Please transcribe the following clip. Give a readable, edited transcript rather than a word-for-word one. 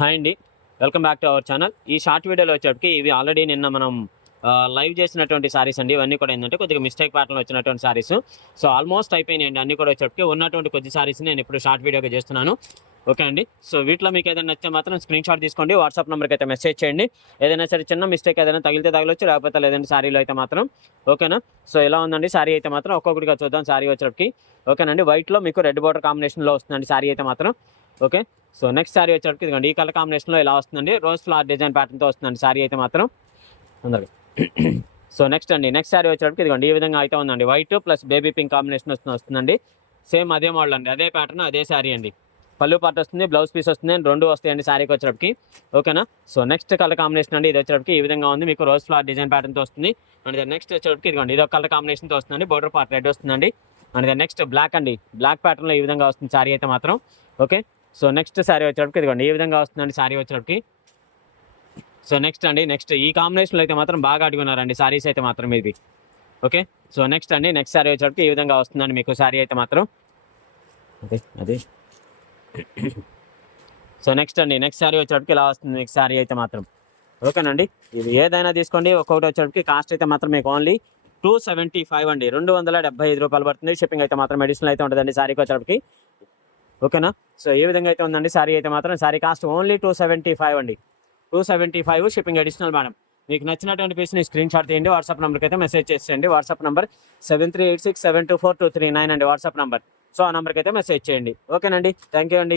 Hi అండి. Welcome back to our channel. ఈ short వీడియోలో వచ్చేప్పటికి ఇవి ఆల్రెడీ నిన్న మనం లైవ్ చేసినటువంటి సారీస్ అండి. ఇవన్నీ కూడా ఏంటంటే కొద్దిగా మిస్టేక్ ప్యాటర్న్లో వచ్చినటువంటి సారీస్. సో ఆల్మోస్ట్ అయిపోయినాయండి అన్నీ కూడా వచ్చేప్పటికి. ఉన్నటువంటి కొద్ది సారీస్ నేను ఇప్పుడు షార్ట్ వీడియోగా చేస్తున్నాను. ఓకే అండి. సో వీటిలో మీకు ఏదైనా నచ్చితే మాత్రం స్క్రీన్ షాట్ తీసుకోండి, వాట్సాప్ నెంబర్కి అయితే మెసేజ్ చేయండి. ఏదైనా సరే చిన్న మిస్టేక్ ఏదైనా తగిలితే తగలొచ్చు, లేకపోతే లేదంటే సారీలో అయితే మాత్రం. ఓకేనా. సో ఇలా ఉందండి సారీ అయితే మాత్రం. ఒక్కొక్కటిగా చూద్దాం సారీ వచ్చేప్పటికి. ఓకేనండి. వైట్లో మీకు రెడ్ బార్డర్ కాంబినేషన్లో వస్తుందండి సారీ అయితే మాత్రం. ఓకే. సో నెక్స్ట్ సారీ వచ్చేటప్పటికి ఇదిగోండి ఈ కలర్ కాంబినేషన్లో ఇలా వస్తుందండి. రోజ్ ఫ్లవర్ డిజైన్ ప్యాటర్న్తో వస్తుందండి సారీ అయితే మాత్రం అందరికి. సో నెక్స్ట్ సారీ వచ్చేటప్పటికి ఇదిగోండి ఈ విధంగా అయితే ఉందండి. White plus baby pink combination వస్తుందండి. సేమ్ అదే మోడల్ అండి, అదే ప్యాటర్న్, అదే సారీ అండి. పళ్ళు పార్ట్ వస్తుంది, బ్లౌజ్ పీస్ వస్తుంది, రెండు వస్తాయండి సారీకి వచ్చేటప్పటికి. ఓకేనా. సో నెక్స్ట్ కలర్ కాంబినేషన్ అండి. ఇది వచ్చేటప్పటికి ఈ విధంగా ఉంది, మీకు రోజ్ ఫ్లవర్ డిజైన్ ప్యాటర్న్తో వస్తుంది. అండ్ నెక్స్ట్ వచ్చేటప్పటికి ఇదిగోండి ఇది ఒక కలర్ కాంబినేషన్తో వస్తుందండి. బోర్డర్ పార్ట్ రెడ్ వస్తుందండి. అండ్ నెక్స్ట్ బ్లాక్ అండి, బ్లాక్ ప్యాటర్న్లో ఈ విధంగా వస్తుంది సారీ అయితే మాత్రం. ఓకే. సో నెక్స్ట్ సారీ వచ్చేటప్పటికి ఇదిగోండి ఈ విధంగా వస్తుందండి సారీ వచ్చేటప్పటికి. సో నెక్స్ట్ ఈ కాంబినేషన్లో అయితే మాత్రం బాగా అడుగున్నారండి సారీస్ అయితే మాత్రం ఇది. ఓకే. సో నెక్స్ట్ సారీ వచ్చేటప్పటికి ఈ విధంగా వస్తుందండి మీకు సారీ అయితే మాత్రం. అదే సో నెక్స్ట్ సారీ వచ్చేటప్పటికి ఇలా వస్తుంది మీకు సారీ అయితే మాత్రం. ఓకేనండి. ఇది ఏదైనా తీసుకోండి, ఒక్కొక్కటి వచ్చేటప్పటికి కాస్ట్ అయితే మాత్రం మీకు ఓన్లీ 275 అండి, 275 రూపాయలు పడుతుంది. షిప్పింగ్ అయితే మాత్రం అడిషనల్ అయితే ఉంటుందండి సారీకి వచ్చేటప్పటికి. ఓకేనా. సో ఏ విధంగా అయితే ఉందండి సారీ అయితే మాత్రం. సారీ కాస్ట్ ఓన్లీ 275 అండి, 275 షిప్పింగ్ అడిషనల్ మేడం. మీకు నచ్చినటువంటి పీస్ని స్క్రీన్ షాట్ తీయండి, వాట్సాప్ నెంబర్కి అయితే మెసేజ్ చేసేయండి. వాట్సాప్ నెంబర్ 7386724239 అండి వాట్సాప్ నెంబర్. సో ఆ నెంబర్కి అయితే మెసేజ్ చేయండి. ఓకేనండి. థ్యాంక్ యూ అండి.